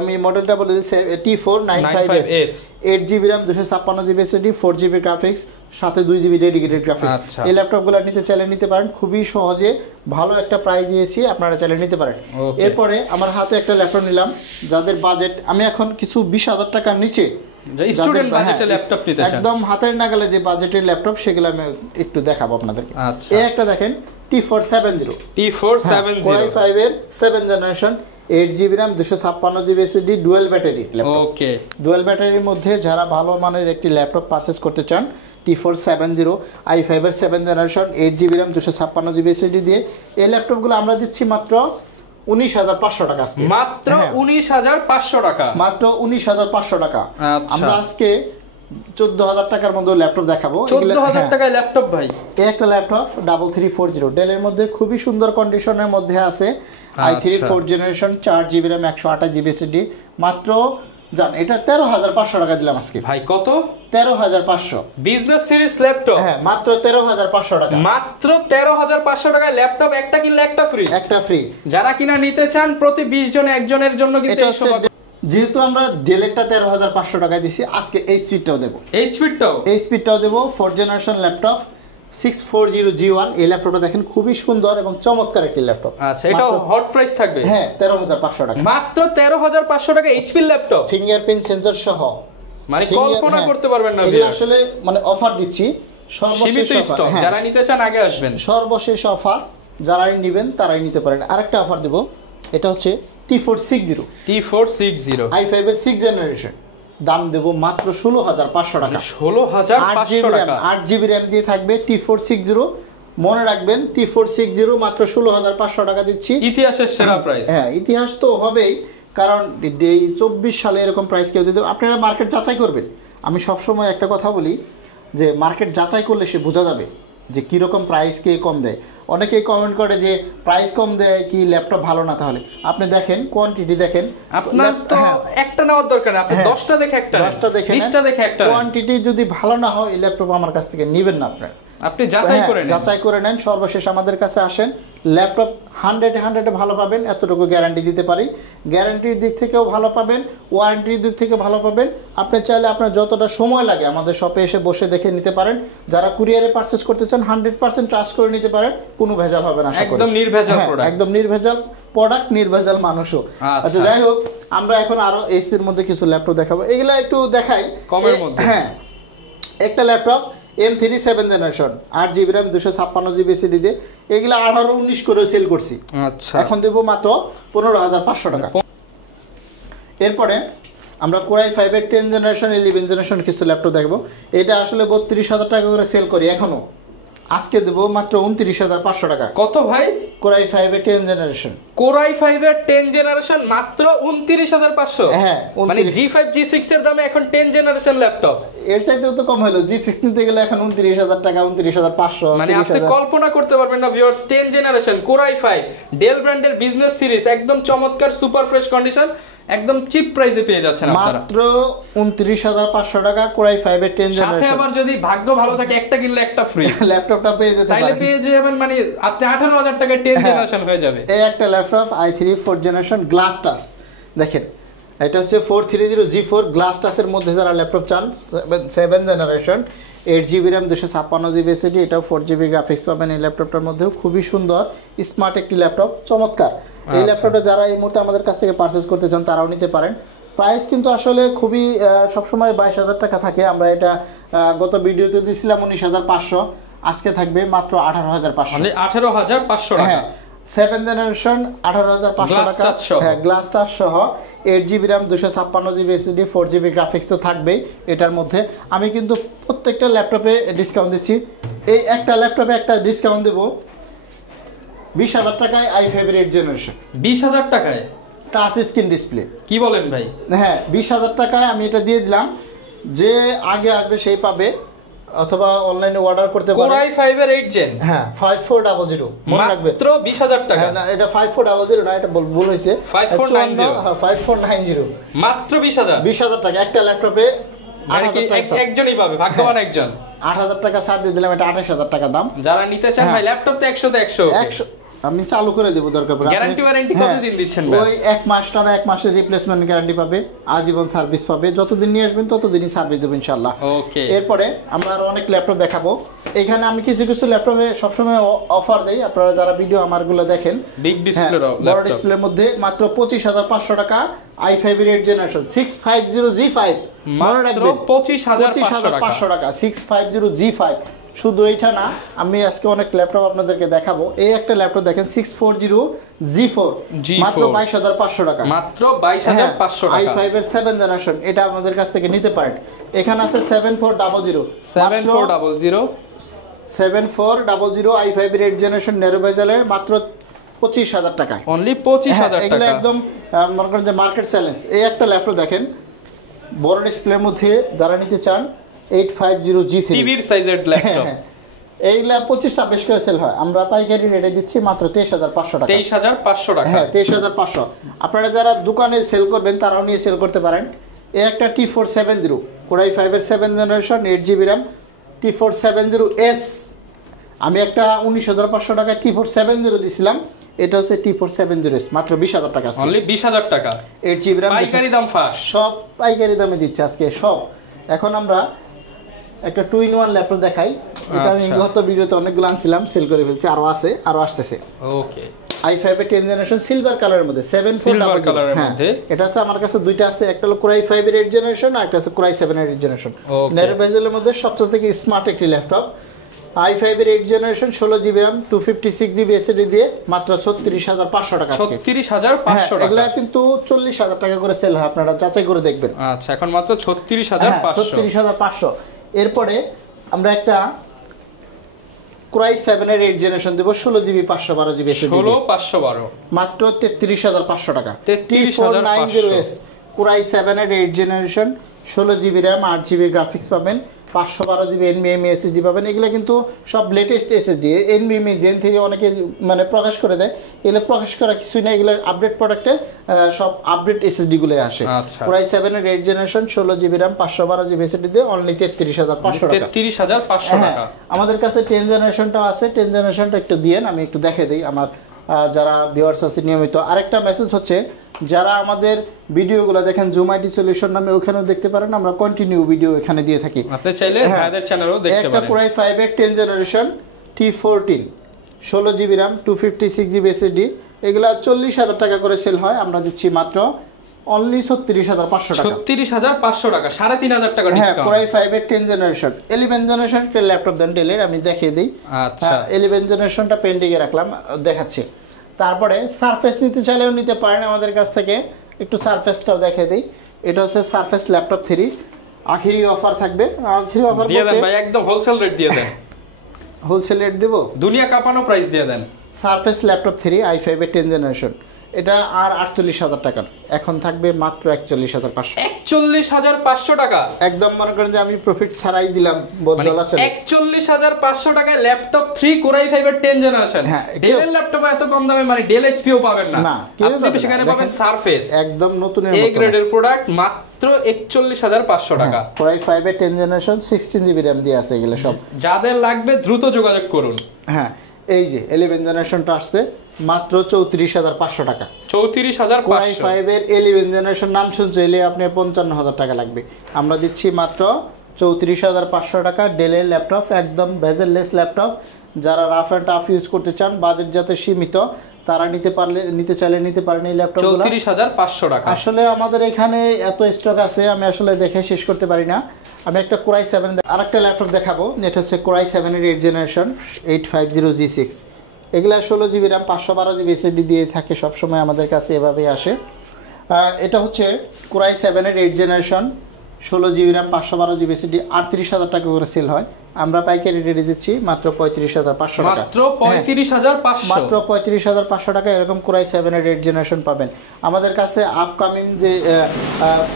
আমি মডেলটা বলে দিচ্ছি T495S 8GB RAM 256GB SSD 4GB graphics সাথে 2GB ডেডিকেটেড গ্রাফিক্স। এই ল্যাপটপগুলো নিতে চাইলে নিতে পারেন, খুবই সহজে ভালো একটা প্রাইস দিয়েছি, আপনারা চাইলে নিতে পারেন। এরপরে আমার হাতে একটা ল্যাপটপ নিলাম যাদের বাজেট, আমি এখন কিছু 20000 টাকার নিচে স্টুডেন্ট বাজেটের ল্যাপটপ নিতে চান, একদম হাতের নাগালে যে বাজেটের ল্যাপটপ সেগুলো আমি একটু দেখাবো আপনাদেরকে। এই একটা দেখেন T470 Core i5 এর 7 generation 8GB RAM 256GB SSD dual battery laptop. Okay, dual ব্যাটারির মধ্যে যারা ভালো মানের একটি ল্যাপটপ পারচেজ করতে চান T470 i5 এর 7 generation 8GB RAM 256GB SSD দিয়ে এই ল্যাপটপগুলো আমরা দিচ্ছি মাত্র 19500 টাকা। মাত্র 19500 টাকা, মাত্র 19500 টাকা। আমরা আজকে 14000 টাকার মধ্যে ল্যাপটপ দেখাবো। 14000 টাকায় ল্যাপটপ ভাই, এই একটা ল্যাপটপ 3340 ডেলের মধ্যে খুবই সুন্দর কন্ডিশনের মধ্যে আছে। i3 4th generation 4GB RAM 128GB SSD মাত্র জান এটা 13500 টাকা দিলাম আজকে ভাই। কত? 13500 বিজনেস সিরিজ ল্যাপটপ। হ্যাঁ মাত্র 13500 টাকা। মাত্র 13500 টাকায় ল্যাপটপ, একটা কিনলে একটা ফ্রি। একটা ফ্রি। যারা কিনা নিতে চান প্রতি 20 জন একজনের জন্য কিন্তু এই সব। যেহেতু আমরা ডেলেরটা 13500 টাকায় দিছি, আজকে এইচপিটাও দেব। এইচপিটাও দেব 4th জেনারেশন ল্যাপটপ 640G1। এই ল্যাপটপটা দেখেন খুবই সুন্দর এবং চমৎকার একটি ল্যাপটপ। আচ্ছা, এটা হট প্রাইস থাকবে। হ্যাঁ 13500 টাকা। মাত্র 13500 টাকা এইচপি ল্যাপটপ, ফিঙ্গারপ্রিন্ট সেন্সর সহ। মানে কল্পনা করতে পারবেন না। এটা আসলে মানে অফার দিচ্ছি, সর্বশেষ অফার। যারা নিতে চান আগে আসবেন, সর্বশেষ অফার, যারাই নেবেন তারাই নিতে পারেন। আরেকটা অফার দেব, এটা হচ্ছে T460 i5 এর 6th জেনারেশন, দাম দেব মাত্র 16500 টাকা। 16500 টাকা 8GB RAM দিয়ে থাকবে T460। মনে রাখবেন T460 মাত্র 16500 টাকা দিচ্ছি। ইতিহাসের সেরা প্রাইস। হ্যাঁ ইতিহাস তো হবেই, কারণ এই 24 সালে এরকম প্রাইস কেউ দিতে। আপনারা মার্কেট যাচাই করবেন। আমি সবসময় একটা কথা বলি যে মার্কেট যাচাই করলে সে বোঝা যাবে যে কীরকম প্রাইস কে কম দেয়। অনেকেই কমেন্ট করে যে প্রাইস কম দেয় কি ল্যাপটপ ভালো না, তাহলে আপনি দেখেন কোয়ান্টিটি দেখেন। আপনার তো একটা নেওয়ার দরকার, আপনি 10টা দেখে একটা, 10টা দেখে 20টা দেখে একটা। কোয়ান্টিটি যদি ভালো না হয় এই ল্যাপটপ আমার কাছ থেকে নেবেন না। আপনি যাচাই করে নেন। সর্বশেষ আমাদের কাছে আসেন, ল্যাপটপ 100 ভালো পাবেন, এতটুকু গ্যারান্টি দিতে পারি। গ্যারান্টির দিক থেকেও ভালো পাবেন, ওয়ারেন্টির দিক থেকে ভালো পাবেন। আপনি চাইলে আপনার যতটা সময় লাগে আমাদের শপে এসে বসে দেখে নিতে পারেন। যারা কুরিয়ারে পারচেজ করতে চান 100% ট্রাস্ট করে নিতে পারেন, কোনো ভেজাল হবে না। একদম নির্ভেজাল প্রোডাক্ট, একদম নির্ভেজাল প্রোডাক্ট, নির্ভেজাল মানুষও। আচ্ছা যাই হোক, আমরা এখন আরো এইচপির মধ্যে কিছু ল্যাপটপ দেখাবো, এগুলা একটু দেখাই কমের মধ্যে। হ্যাঁ, একটা laptop M3 7th generation 8GB RAM 256GB SSD দিয়ে, এগুলা 18-19 করে সেল করছি। আচ্ছা, এখন দেব মাত্র 15500 টাকা। এরপরে আমরা Core i5 এর 10th জেনারেশন 11th জেনারেশন কিছু ল্যাপটপ দেখবো। এটা আসলে 32000 টাকা করে সেল করি এখনো, আজকে দেব মাত্র 29500 টাকা। কত ভাই? Core i5 এর 10th জেনারেশন, Core i5 এর 10 জেনারেশন মাত্র 29500। হ্যাঁ, মানে G5 G6 এর দামে এখন 10 জেনারেশন ল্যাপটপ। এর চাইতেও তো কম হলো, G6 নিতে গেলে এখন 29000 টাকা, 29500। মানে আপনি কল্পনা করতে পারবেন না viewers, 10 generation Core i5 Dell ব্র্যান্ডের বিজনেস সিরিজ, একদম চমৎকার সুপার ফ্রেশ কন্ডিশন, একদম চিপ প্রাইসে পেয়ে যাচ্ছেন আপনারা মাত্র 29500 টাকা। Core i5 এর 10 জেনারেশন, সাথে আবার যদি ভাগ্য ভালো থাকে একটা কিনলে একটা ফ্রি ল্যাপটপটা পেয়ে যেতে পারেন। তাইলে পেয়ে যাবেন, মানে আপনি 18000 টাকায় 10 জেনারেশন হয়ে যাবে। এই একটা laptop i3 4th generation glass touch, দেখেন এটা হচ্ছে 430G4 গ্লাস টাচের মধ্যে যারা ল্যাপটপ চান 7th generation 8GB RAM 256GB SSD, এটাও 4GB গ্রাফিক্স পাবেন এই ল্যাপটপটার মধ্যেও। খুবই সুন্দর স্মার্ট একটি ল্যাপটপ, চমৎকার। এই ল্যাপটপটা যারা এই মুহূর্তে আমাদের কাছ থেকে পারচেজ করতে চান তারাও নিতে পারেন। প্রাইস কিন্তু আসলে খুবই সবসময় 22000 টাকা থাকে। আমরা এটা গত ভিডিওতে দিয়েছিলাম 19500, আজকে থাকবে মাত্র 18500। মানে 18500 টাকা। হ্যাঁ, 7th জেনারেশন 18500 টাকা। হ্যাঁ, গ্লাস টাচ সহ 8GB RAM 256GB SSD 4GB graphics তো থাকবেই এটার মধ্যে। আমি কিন্তু প্রত্যেকটা ল্যাপটপে ডিসকাউন্ট দিচ্ছি। এই একটা ল্যাপটপে একটা ডিসকাউন্ট দেব 20,000 টাকায় i5 এর 8 জেনারেশন। 20,000 টাকায় টাচ স্ক্রিন ডিসপ্লে। কি বলেন ভাই? হ্যাঁ 20,000 টাকায় আমি এটা দিয়ে দিলাম, যে আগে আসবে সেই পাবে, অথবা অনলাইনে অর্ডার করতে পারে। Core i5 এর 8 জেন, হ্যাঁ 5400 মনে রাখবে, মাত্র 20,000 টাকা। না এটা 5400 না, এটা ভুল হয়েছে, 5490। হ্যাঁ 5490 মাত্র 20,000। 20,000 টাকা একটা ল্যাপটপে। মানে কি একজনই পাবে, ভাগ্যবান একজন। 8,000 টাকা ছাড় দিয়ে দিলাম, এটা 28,000 টাকা দাম। যারা নিতে চান ভাই ল্যাপটপ তো 100 তে 100 আমি চালু করে দেবো দরকার পড়ে। গ্যারান্টি ওয়ারেন্টি কতদিন দিচ্ছেন ভাই? ওই 1 মাস, টানা 1 মাসের রিপ্লেসমেন্ট গ্যারান্টি পাবে, আজীবন সার্ভিস পাবে, যতদিন নিয়ে আসবেন ততদিনই সার্ভিস দেবো ইনশাআল্লাহ। ওকে। এরপরে আমরা আরো অনেক ল্যাপটপ দেখাবো। এখানে আমি কিছু কিছু ল্যাপটপে সবসময় অফার দেই, আপনারা যারা ভিডিও আমারগুলো দেখেন। বিগ ডিসপ্লে বড় ডিসপ্লের মধ্যে মাত্র 25,500 টাকা i5 এর 8 জেনারেশন 650G5, মাত্র 25,500 টাকা 650G5। শুধু এইটা না, আমি আজকে অনেক ল্যাপটপ আপনাদেরকে দেখাবো। এই একটা ল্যাপটপ দেখেন 640G4, মাত্র 22,500 টাকা, মাত্র 22,500 টাকা। i5 এর 7 জেনারেশন, এটা আমাদের কাছ থেকে নিতে পারেন। এখানে আছে 7400 i5 এর 8 জেনারেশন ন্যারো বেজেলের, মাত্র 25,000 টাকায়, অনলি 25,000 টাকা। এগুলো একদম মনে করেন যে মার্কেট চ্যালেঞ্জ। এই একটা ল্যাপটপ দেখেন বড় ডিসপ্লের মধ্যে, যারা নিতে চান 850G3 টিভির সাইজের ল্যাপটপ, এইগুলা 25-26 করে সেল হয়, আমরা পাইকারি রেটে দিচ্ছি মাত্র 23,500 টাকা। 23,500 টাকা, হ্যাঁ 23,500। আপনারা যারা দোকানে সেল করবেন তারাও নিয়ে সেল করতে পারেন। এই একটা T470 Core i5 এর 7 জেনারেশন 8GB RAM T470S, আমি একটা 19,500 টাকা T470 দিছিলাম, এটা হচ্ছে T470S, মাত্র 20,000 টাকা, অনলি 20,000 টাকা, 8GB RAM, পাইকারি দাম ফাঁস, সব পাইকারি দামে দিচ্ছে আজকে সব। এখন আমরা একটা 2-in-1 ল্যাপটপ দেখাই। এটা আমি গত ভিডিওতে অনেকগুলো আনছিলাম, সেল করে ফেলছি, আরো আছে, আরো আসতেছে। ওকে। i5 এর 10 জেনারেশন সিলভার কালারের মধ্যে 7400 কালারের মধ্যে, এটা আছে আমার কাছে দুইটা আছে, একটা হলো Core i5 এর 8 জেনারেশন আর একটা আছে Core i7 এর 8 জেনারেশন। ন্যারো বেজেলের মধ্যে সবচেয়ে থেকে স্মার্ট একটি ল্যাপটপ, i5 এর 8 generation 16GB RAM 256GB SSD দিয়ে মাত্র 36,500 টাকা। 36,500 টাকা, এগুলা কিন্তু 40,000 টাকা করে সেল হয়, আপনারা যাচাই করে দেখবেন। আচ্ছা, এখন মাত্র 36,500। 36,500। এরপরে আমরা একটা Core i7 এর 8 জেনারেশন দেব 16GB 512GB SSD, 16,512, মাত্র 33,500 টাকা। 33,500। Core i7 এর 8 generation 16GB RAM 8GB graphics পাবেন, 512GB NVMe SSD পাবেন। এগুলো কিন্তু সব লেটেস্ট SSD, NVMe Gen থেকে অনেকে মানে প্রকাশ করে দেয়, এগুলো প্রকাশ করা কিছুই না, এগুলো আপডেট প্রোডাক্টে সব আপডেট SSD গুলো আসে। Core i7 এর 8 generation 16GB RAM 512GB SSD দিয়ে অনলি 33,500 টাকা। 33,500 টাকা। আমাদের কাছে 10 জেনারেশনটাও আছে, 10 জেনারেশনটা একটু দিয়েন, আমি একটু দেখে দিই আমার যারা ভিউয়ার্স আছে নিয়মিত। আরেকটা মেসেজ হচ্ছে, যারা আমাদের ভিডিওগুলো দেখেন জুম আইটি সলিউশন নামে, ওখানেও দেখতে পারেন, আমরা কন্টিনিউ ভিডিও এখানে দিয়ে থাকি, আপনি চাইলে ভাইদের চ্যানেলেও দেখতে পারেন। একটা Core i5 এর 10 generation T14 16GB RAM 256GB SSD, এগুলা 40,000 টাকা করে সেল হয়, আমরা দিচ্ছি মাত্র অনলি 36,500 টাকা। 36,500 টাকা, 3,500 টাকা ডিসকাউন্ট। Core i5 এর 10 জেনারেশন 11 জেনারেশন একটা ল্যাপটপ দেন ডেলের, আমি দেখিয়ে দিই। আচ্ছা, 11 জেনারেশনটা পেন্ডিং এ রাখলাম, দেখাচ্ছি। তারপরে সারফেস নিতে চাইলেও নিতে পারেন আমাদের কাছ থেকে, একটু সারফেসটাও দেখিয়ে দিই। এটা হচ্ছে সারফেস ল্যাপটপ 3, আখেরি অফার থাকবে, আখেরি অফার দিয়ে দেন ভাই, একদম হোলসেল রেট দিয়ে দেন। হোলসেল রেট দেব, দুনিয়া কাঁপানো প্রাইস দিয়ে দেন। সারফেস ল্যাপটপ 3 i5 এর 10 জেনারেশন, এটা আর 48,000 টাকার, এখন থাকবে মাত্র 41,500। 41,500 টাকা, একদম মনে করেন যে আমি প্রফিট ছাড়াই দিলাম, বদল আছে। 41,500 টাকায় ল্যাপটপ 3 Core i5 এর 10 জেনারেশন। ডেলের ল্যাপটপ এত কম দামে মানে ডেল এইচপিও পাবেন না, আপনি সেখানে পাবেন সারফেস, একদম নতুন এ গ্রেডের প্রোডাক্ট, মাত্র 41,500 টাকা। Core i5 এর 10 জেনারেশন 16GB RAM দিয়ে আছে, এগুলো সব যাদের লাগবে দ্রুত যোগাযোগ করুন। হ্যাঁ, এই যে 11 জেনারেশনটা আসছে মাত্র 34,500 টাকা। 34,500। Core i5 এর 11 জেনারেশন নাম শুনলে আপনি 55,000 টাকা লাগবে, আমরা দিচ্ছি মাত্র 34,500 টাকা। ডেলের ল্যাপটপ, একদম বেজেললেস ল্যাপটপ, যারা রাফ অ্যান্ড টাফ ইউজ করতে চান, বাজেট যাতে সীমিত, তারা নিতে চাইলে নিতে পারেন এই ল্যাপটপগুলো। 34,500 টাকা। আসলে আমাদের এখানে এত স্টক আছে, আমি আসলে দেখে শেষ করতে পারি না। আমি একটা Core i7 আরেকটা ল্যাপটপ দেখাবো, যেটা হচ্ছে Core i7 এর 8 জেনারেশন 850G6, এগুলা 16GB RAM 512GB SSD দিয়ে থাকে, সবসময় আমাদের কাছে এভাবেই আসে। এটা হচ্ছে Core i7 এর 8 generation 16GB RAM 512GB SSD, 38,000 টাকা করে সেল হয়, আমরা পাইকারি রেটে দিচ্ছি মাত্র 35,500 টাকা। মাত্র 35,500, মাত্র 35,500 টাকা এরকম কোরাই 7 এর 8 জেনারেশন পাবেন। আমাদের কাছে আপকামিং যে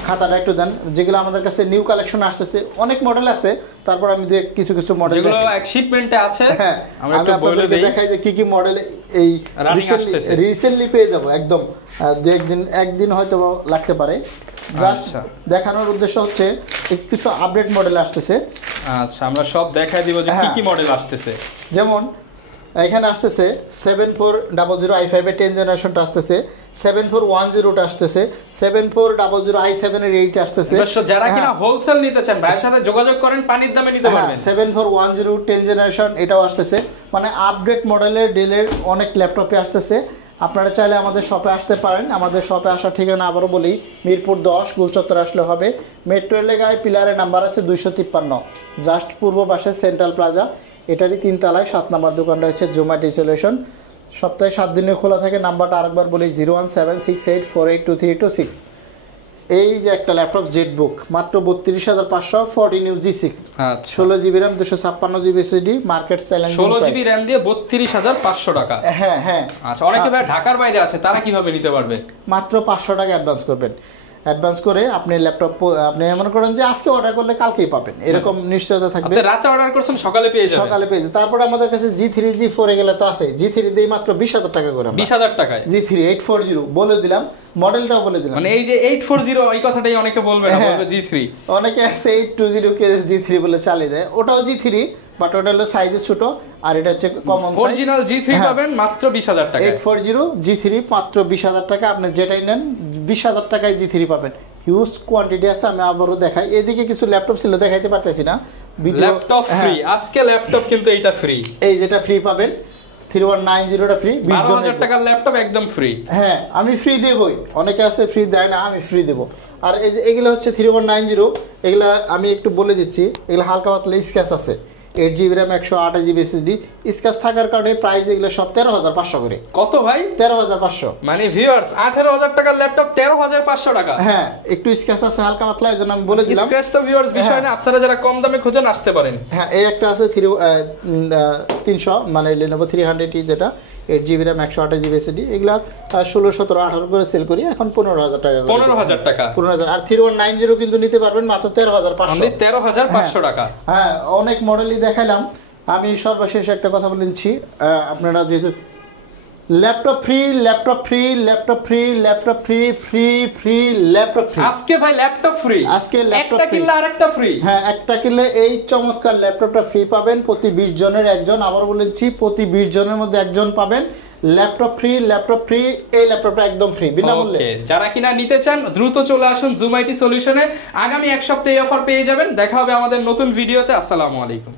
খাতাটা একটু দেন, যেগুলো আমাদের কাছে নিউ কালেকশন আসতেছে, অনেক মডেল আছে, তারপর আমি কিছু কিছু মডেল যেগুলো এক শিপমেন্টে আছে আমরা একটু বলে দেখাই যে কি কি মডেল এই রিসেন্টলি পেয়ে যাব। একদম একদিন হয়তো লাগতে পারে। জাস্ট দেখানোর উদ্দেশ্য হচ্ছে কিছু আপডেট মডেল আসতেছে। আচ্ছা, আমরা সব দেখাই দিব যে কি কি মডেল আসতেছে। যেমন এখানে আসতেছে 7400i5 এর 10 জেনারেশনটা আসতেছে, 7410টা আসতেছে, 7400i7 এর 8 আসতেছে। যারা কিনা হোলসেল নিতে চান ভাইয়ের সাথে যোগাযোগ করেন, পানির দামে নিতে পারবেন। 7410 10 জেনারেশন এটাও আসতেছে। মানে আপডেট মডেলের ডেলের অনেক ল্যাপটপে আসতেছে। আপনারা চাইলে আমাদের শপে আসতে পারেন। আমাদের শপে আসার ঠিকানা আবারও বলি, মিরপুর 10 গোলচত্বর আসলে হবে। মেট্রো এলাকায় পিলারের নাম্বার আছে 253, জাস্ট পূর্ব পাশে সেন্ট্রাল প্লাজা, এটারই 3 তলায় 7 নম্বর দোকানটা হচ্ছে জুম আইটি সলিউশন। সপ্তাহে 7 দিনে খোলা থাকে। নাম্বারটা আরেকবার বলি 01768482326। এই যে একটা ল্যাপটপ জেটবুক মাত্র 32,500, 14 G6, 16 GB RAM, 256 GB SSD, market challenge 16 GB RAM দিয়ে 32,500 টাকা। হ্যাঁ। আচ্ছা, অনেকে ভাই ঢাকার বাইরে আছে, তারা কিভাবে নিতে পারবে? মাত্র 500 টাকা অ্যাডভান্স করবেন। অ্যাডভান্স করে আপনি ল্যাপটপ আপনি মনে করেন যে আজকে অর্ডার করলে কালকেই পাবেন, এরকম নিশ্চয়তা থাকবে। আপনি রাতে অর্ডার করছেন, সকালে পেয়ে যাবেন। তারপর আমাদের কাছে G3 G4 এগুলো তো আছে। G3 দেই মাত্র 20,000 টাকা করে। 20,000 টাকায় G3 840 বলে দিলাম, মডেলটাও বলে দিলাম। মানে এই যে 840 এই কথাটাই অনেকে বলবে না, বলবে G3। অনেকে আছে 820 কে G3 বলে চালিয়ে দেয়, ওটাও G3, বাট ওটা হলো সাইজে ছোট, আর এটা হচ্ছে কমন সাইজ। অরিজিনাল G3 পাবেন মাত্র 20,000 টাকা। 840 G3 মাত্র 20,000 টাকা। আপনি যেটাই নেন 20,000 টাকায় G3 পাবেন। হিউজ কোয়ান্টিটি আছে। আমি আবারও দেখাই, এদিকে কিছু ল্যাপটপ ছিল দেখাইতে পারতেছি না। ল্যাপটপ ফ্রি আজকে, ল্যাপটপ কিন্তু এটা ফ্রি। এই যেটা ফ্রি পাবেন 3190টা ফ্রি, 12,000 টাকার ল্যাপটপ একদম ফ্রি। হ্যাঁ, আমি ফ্রি দেবই। অনেকে আছে ফ্রি দেয় না, আমি ফ্রি দেব। আর এই যে এগুলো হচ্ছে 3190, এগুলা আমি একটু বলে দিচ্ছি, এগুলো হালকা পাতলা স্ক্র্যাচ আছে। 8 GB RAM, 128 GB SSD, scratch থাকার কারণে প্রাইস এগুলো সব 13,500 করে। কত ভাই? 13,500। মানে ভিউয়ার্স 18,000 টাকার ল্যাপটপ 13,500 টাকা। হ্যাঁ, একটু স্ক্র্যাচ আছে হালকা পাতলা, এজন্য আমি বলে দিলাম। স্ক্র্যাচ তো ভিউয়ার্স বিষয় না, আপনারা যারা কম দামে খোঁজেন আসতে পারেন। হ্যাঁ, এই একটা আছে 300, মানে Lenovo 300 যেটা 8 GB RAM, 128 GB SSD, এগুলা 16, 17, 18 করে সেল করি এখন 15,000 টাকা। 15,000 টাকা। 15,000। আর 3190 কিন্তু নিতে পারবেন মাত্র 13,500। 13,500 টাকা। হ্যাঁ, অনেক মডেলই দেখাইলাম। আমি সর্বশেষ একটা কথা বলেছি, আপনারা যেহেতু laptop free, laptop free, laptop free, laptop free, free free, laptop free. আজকে ভাই ল্যাপটপ ফ্রি, আজকে ল্যাপটপ একটা কিনলে আরেকটা ফ্রি। হ্যাঁ, একটা কিনলে এই চমৎকার ল্যাপটপটা ফ্রি পাবেন। প্রতি 20 জনের একজন, আবার বলেছি প্রতি 20 জনের মধ্যে একজন পাবেন ল্যাপটপ ফ্রি। ল্যাপটপ ফ্রি, এই ল্যাপটপটা একদম ফ্রি বিনামূল্যে। যারা কিনা নিতে চান দ্রুত চলে আসুন জুম আইটি সলিউশনে। আগামী এক সপ্তাহে অফার পেয়ে যাবেন। দেখা হবে আমাদের নতুন ভিডিওতে। আসসালামু আলাইকুম।